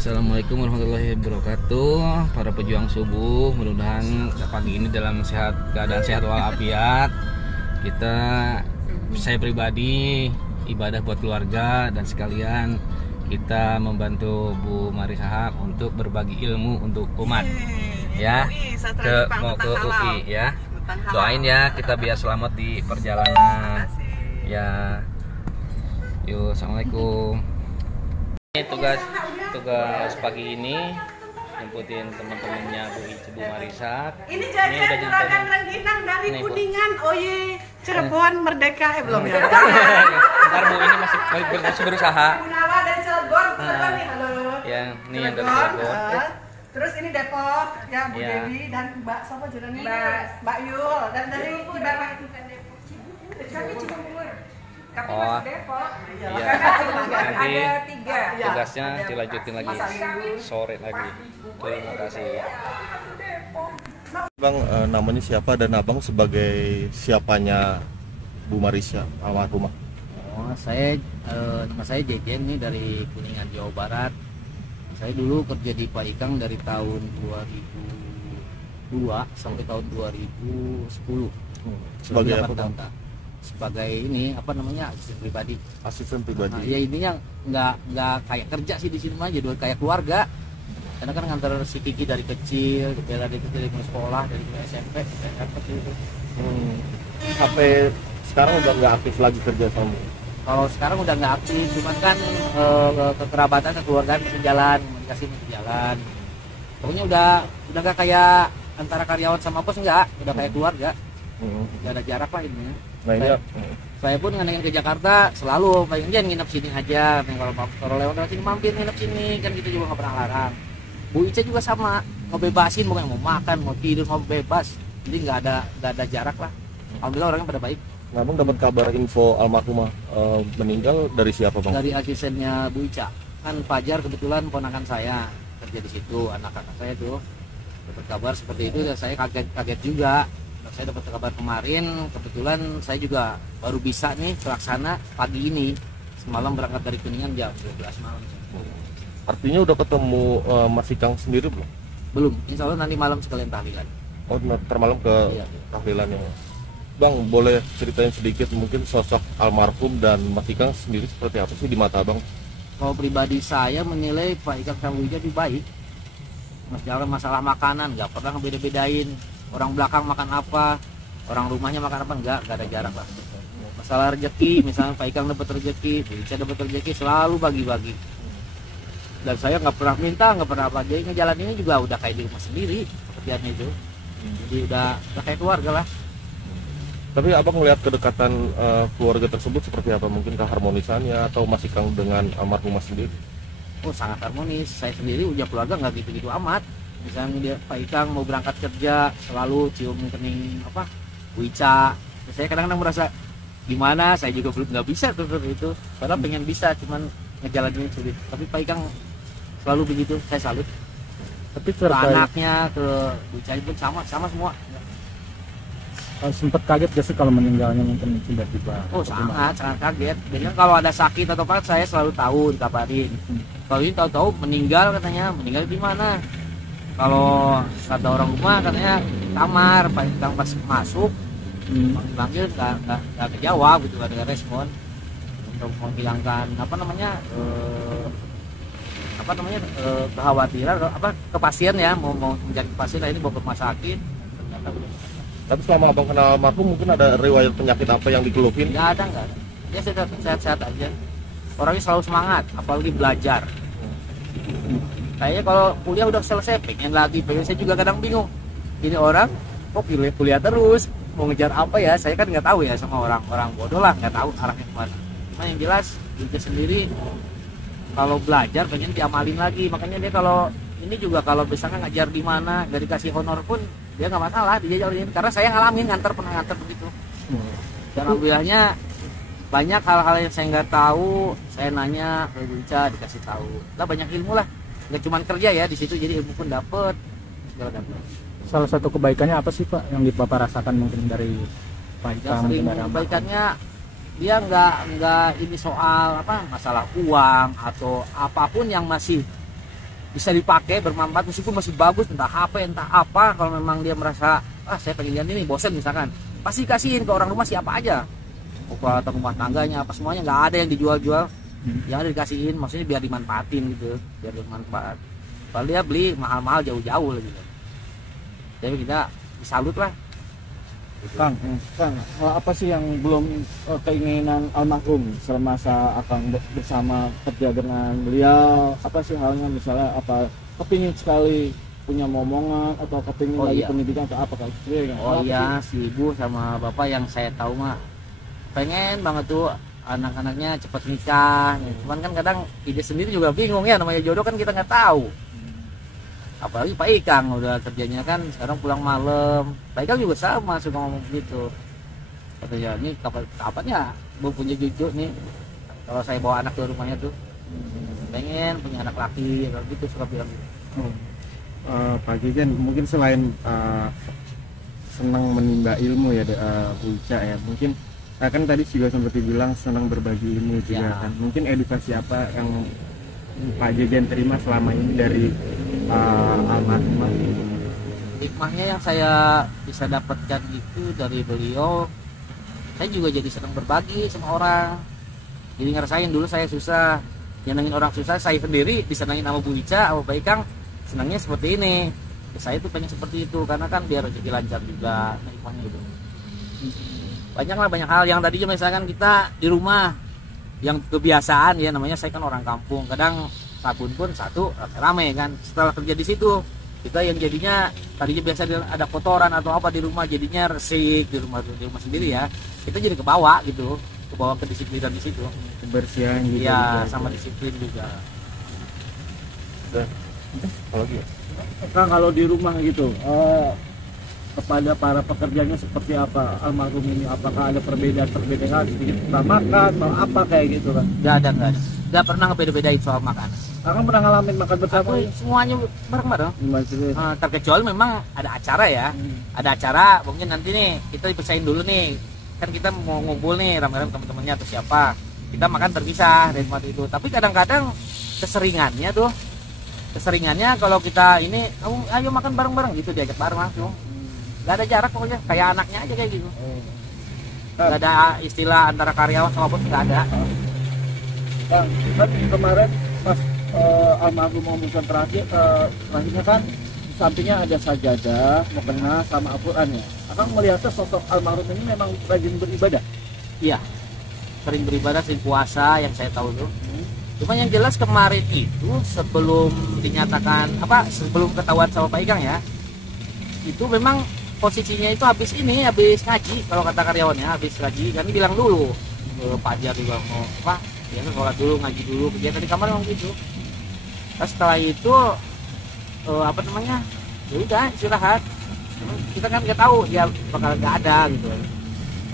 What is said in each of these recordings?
Assalamualaikum warahmatullahi wabarakatuh. Para pejuang subuh, mudah-mudahan pagi ini dalam keadaan sehat walafiat. Saya pribadi ibadah buat keluarga dan sekalian kita membantu Bu Marisa untuk berbagi ilmu untuk umat. Ya, mau ke UI ya. Doain ya kita biar selamat di perjalanan. Ya. Yuk, assalamualaikum. Ini tugas pagi ini jemputin teman-temannya Bu Marisa. Ini jadi juragan rengginang dari Kuningan, Cirebon Merdeka belum ya? Ntar Bu ini masih berusaha. Gunawa dari Cirebon, nih halo. Ya, ini yang dari Cirebon. Terus ini Depok, ya Bu Dewi dan Mbak siapa jurangnya? Mbak Yul dan dari Ibarat. Kami Cibubur. Kami masih Depok. Iya. Nanti Ada 3. tugasnya dilanjutin lagi sore lagi. Terima kasih. Bang, namanya siapa dan abang sebagai siapanya Bu Marisa almarhumah? Nama saya Jejen nih dari Kuningan, Jawa Barat. Saya dulu kerja di Pak Ikang dari tahun 2002 sampai tahun 2010. Sebagai apa, Bang? Sebagai asisten pribadi. Asisten pribadi. Nah, ya intinya nggak kayak kerja sih di sini mah, jadi kayak keluarga. Karena kan ngantar si Kiki dari kecil, bela dari mulai sekolah, dari mulai SMP, gitu. Sampai sekarang udah nggak aktif lagi kerja sama? Kalau sekarang udah nggak aktif, cuman kan kekerabatan, kekeluargaan masih jalan, komunikasi masih jalan. Pokoknya udah nggak kayak antara karyawan sama bos, udah kayak keluarga. Nggak ada jarak lah ini. Nah ini saya pun nganterin ke Jakarta selalu paling jangan nginep sini aja. Kalau lewat dari sini mampir nginep sini kan, gitu juga nggak pernah larang. Bu Ica juga sama, ngebebasin pokoknya mau makan, mau tidur, mau bebas. Jadi nggak ada jarak lah. Alhamdulillah orangnya pada baik. Nah, Bang dapat kabar info almarhumah meninggal dari siapa, Bang? Dari asistennya Bu Ica. Kan Fajar kebetulan ponakan saya kerja di situ, anak saya tuh dapat kabar seperti itu dan saya kaget juga. Saya dapat kabar kemarin, kebetulan saya juga baru bisa nih terlaksana pagi ini. Semalam berangkat dari Kuningan jam 12 malam. Artinya udah ketemu Mas Ikang sendiri belum? Belum, insya Allah nanti malam sekalian tahlilan. Oh, termalam ke tahlilannya. Bang, boleh ceritain sedikit mungkin sosok almarhum dan Mas Ikang sendiri seperti apa sih di mata Bang? Kalau pribadi saya menilai Pak Ikang sama Bu Ica lebih baik. Masalah makanan nggak pernah ngebeda-bedain. Orang belakang makan apa, orang rumahnya makan apa, nggak ada jarak lah. Masalah rezeki, misalnya Pak Ikang dapat rezeki, Bu Ica dapat rezeki, selalu bagi-bagi. Dan saya nggak pernah minta, nggak pernah apa, jadi ngejalaninnya juga udah kayak di rumah sendiri pekerjaannya itu. Jadi udah kayak keluarga lah. Tapi abang melihat kedekatan keluarga tersebut seperti apa? Mungkin keharmonisannya atau Mas Ikang dengan almarhumah sendiri? Oh, sangat harmonis. Saya sendiri udah keluarga nggak gitu-gitu amat. Misalnya dia Pak Ikang mau berangkat kerja selalu cium kening Bu Ica. Saya kadang-kadang merasa gimana, saya juga belum nggak bisa tuh itu. Padahal pengen bisa, cuman ngejalanin sulit. Tapi Pak Ikang selalu begitu, saya salut. Tapi ke anaknya, ke Bu Ica pun sama semua. Sempat kaget gak sih kalau meninggalnya mungkin tiba-tiba? Oh, sangat kaget. Biasanya kalau ada sakit atau apa saya selalu tahu, dikabarin. Kalau ini tahu-tahu meninggal di mana? Kalau kata orang rumah katanya kamar, Pak Ikang pas masuk panggil nggak kejawab gitu, nggak ada respon. Untuk menghilangkan kekhawatiran ke pasien ya, mau mencari pasien ini bawa ke rumah sakit. Tapi selama abang kenal almarhum mungkin ada riwayat penyakit apa yang dikeluhin? Nggak ada. Dia sehat-sehat aja. Orangnya selalu semangat, apalagi belajar. Kayaknya kalau kuliah udah selesai, pengen saya juga kadang bingung. Ini orang kok kuliah terus, mau ngejar apa ya? Saya kan nggak tahu ya, sama orang bodoh lah, nggak tahu arahnya kemana. Nah yang jelas dia sendiri kalau belajar pengen diamalin lagi. Makanya dia kalau ini juga kalau misalnya ngajar di mana, nggak dikasih honor pun dia nggak masalah, dia jauhin. Karena saya ngalamin pernah nganter begitu. Dan alhamdulillahnya banyak hal-hal yang saya nggak tahu, saya nanya ke Bu Ica, dikasih tahu. Lah banyak ilmu lah. Nggak cuma kerja ya di situ, jadi ilmu pun dapet. Salah satu kebaikannya apa sih Pak yang Bapak rasakan mungkin dari Pak Ikang? Kebaikannya dia nggak ini soal masalah uang atau apapun yang masih bisa dipakai bermanfaat meskipun masih bagus, entah HP entah apa. Kalau memang dia merasa saya pengen lihat ini, bosen misalkan, pasti kasihin ke orang rumah siapa aja, obat rumah tangganya apa semuanya, nggak ada yang dijual-jual, yang ada dikasihin, maksudnya biar dimanfaatin gitu, biar bermanfaat. Kalau dia beli mahal-mahal jauh-jauh lagi, jadi kita salut lah. Kang, apa sih yang belum keinginan almarhum semasa Akang bersama kerja dengan beliau? Apa sih halnya, misalnya apa kepingin sekali punya momongan atau kepingin lagi pendidikan atau apa kan? Si ibu sama bapak yang saya tahu mah pengen banget tuh anak-anaknya cepat nikah. Cuman kan kadang ide sendiri juga bingung ya, namanya jodoh kan kita nggak tahu. Apalagi Pak Ikang udah kerjanya kan sekarang pulang malam. Pak Ikang juga sama suka ngomong gitu. Katanya ini kapan ya mau punya cucu nih, kalau saya bawa anak ke rumahnya tuh pengen punya anak laki gitu, suka bilang gitu. Pak Jejen mungkin selain senang menimba ilmu ya Bu Ica ya, mungkin kan tadi juga sempat dibilang senang berbagi ilmu juga kan. Mungkin edukasi apa yang Pak Jejen terima selama ini dari almarhumah? Hikmahnya yang saya bisa dapatkan itu dari beliau, saya juga jadi senang berbagi sama orang. Jadi ngerasain dulu saya susah, nyenengin orang susah, saya sendiri disenangin sama Bu Ica, sama Pak Ikang, senangnya seperti ini. Saya tuh pengen seperti itu karena kan biar jadi lancar juga hikmahnya itu. Banyak hal yang tadinya misalkan kita di rumah yang kebiasaan ya, namanya saya kan orang kampung, kadang sabun pun satu rame kan. Setelah kerja di situ, kita yang jadinya tadinya biasa ada kotoran atau apa di rumah, jadinya resik di rumah sendiri ya, kita jadi kebawa gitu, kebawa kedisiplinan di situ, kebersihan gitu ya, sama disiplin juga. Kang, kalau di rumah gitu kepada para pekerjanya seperti apa almarhum ini? Apakah ada perbedaan sedikit tentang makan mau apa kayak gitu kan? Nggak pernah ngebeda-bedain soal makan. Akang pernah ngalamin makan bersama? Semuanya bareng-bareng. Terkecuali memang ada acara ya. Ada acara mungkin nanti nih kita dipisahin dulu nih, kan kita mau ngumpul nih rame-rame teman-temannya atau siapa, kita makan terpisah dari tempat itu. Tapi kadang-kadang keseringannya kalau kita ini ayo makan bareng-bareng gitu, diajak bareng langsung. Gak ada jarak pokoknya, kayak anaknya aja kayak gitu. Gak ada istilah antara karyawan sama bos, gak ada. Bang, kan kemarin pas almarhum memutuskan terakhirnya kan sampingnya ada sajadah, mukena sama Al-Quran ya. Akang melihatnya sosok almarhum ini memang rajin beribadah. Iya, sering beribadah, sering puasa yang saya tahu tuh. Cuma yang jelas kemarin itu sebelum dinyatakan sebelum ketahuan sama Pak Ikang ya, itu memang posisinya itu habis ngaji, kalau kata karyawannya habis ngaji, kan bilang dulu Pak Jar juga mau ya sholat dulu, ngaji dulu, kegiatan di kamar memang gitu. Terus setelah itu ya udah istirahat. Kita kan nggak tahu dia bakal nggak ada gitu.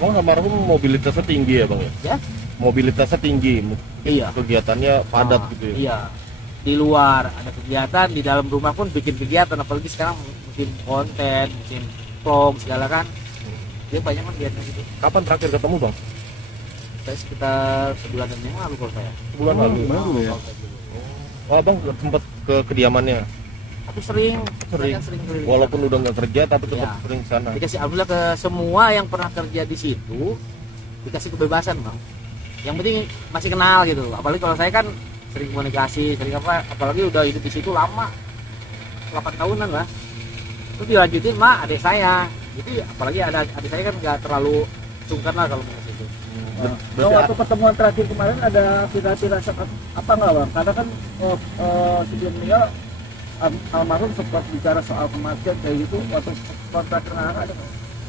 Emang almarhum mobilitasnya tinggi ya Bang ya? Ya? Mobilitasnya tinggi, iya. Kegiatannya padat gitu ya? Iya, di luar ada kegiatan, di dalam rumah pun bikin kegiatan, apalagi sekarang bikin konten, bikin vlog segala kan, dia banyak kegiatan gitu. Kapan terakhir ketemu Bang? Saya sekitar sebulan yang lalu kalau saya. Sebulan lalu ya? Oh Abang sempat ke kediamannya? Aku sering. Walaupun udah nggak kerja tapi tetap sering ke sana. Dikasih alhamdulillah ke semua yang pernah kerja di situ, dikasih kebebasan Bang. Yang penting masih kenal gitu. Apalagi kalau saya kan sering komunikasi, apalagi udah hidup di situ lama, 8 tahunan lah. Terus dilanjutin adik saya. Jadi apalagi ada adik saya kan nggak terlalu sungkan lah kalau mau ke situ. Waktu pertemuan terakhir kemarin ada firasat apa nggak Bang? Karena kan sebelumnya almarhum sempat bicara soal kematian kayak gitu, waktu kontrak ada.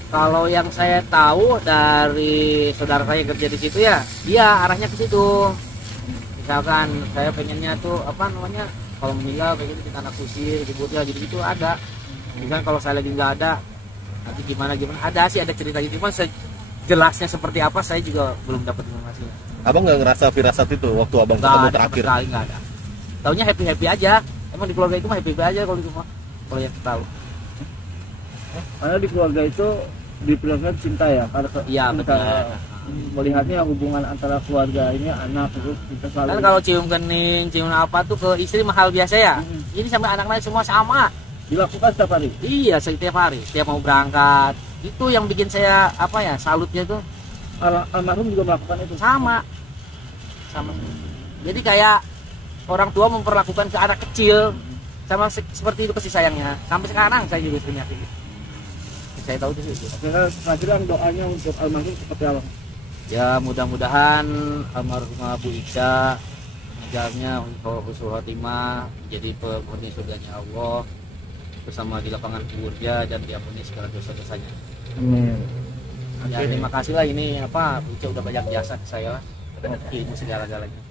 Kalau yang saya tahu dari saudara saya kerja di situ ya, dia arahnya ke situ. Misalkan saya pengennya tuh kalau meninggal kayak gitu kita anak kusir, ributnya gitu ada. Misalkan kalau saya lagi nggak ada, nanti gimana ada cerita gitu. Cuma jelasnya seperti apa saya juga belum dapat informasinya. Abang nggak ngerasa firasat itu waktu abang ketemu terakhir? Nggak ada. Taunya happy aja. Emang di keluarga itu mah happy aja kalau di rumah. Kalau yang tahu. Karena di keluarga itu diperlihatkan cinta ya, iya betul. melihatnya hubungan antara keluarga ini anak terus kita selalu Kan kalau cium kening, cium apa tuh ke istri mahal biasa ya. Ini sampai anak-anak semua sama. dilakukan setiap hari. Iya, setiap hari, setiap mau berangkat. Itu yang bikin saya apa ya, salutnya tuh Almarhum juga melakukan itu. sama. Jadi kayak orang tua memperlakukan ke anak kecil sama seperti itu kasih sayangnya. Sampai sekarang saya juga punya itu. Saya tahu itu. Akhirnya terakhir doanya untuk almarhum seperti apa? Ya mudah-mudahan almarhumah Bu Ica ajalnya untuk husnul khotimah, jadi penghuni surganya Allah, bersama di lapangan kuburnya dan diampuni segala dosa-dosanya. Amin. Ya terima kasih lah ini apa Bu Ica udah banyak jasa ke saya lah. Ilmu segala-galanya.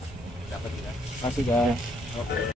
Dapat juga. Terima kasih guys. Oke.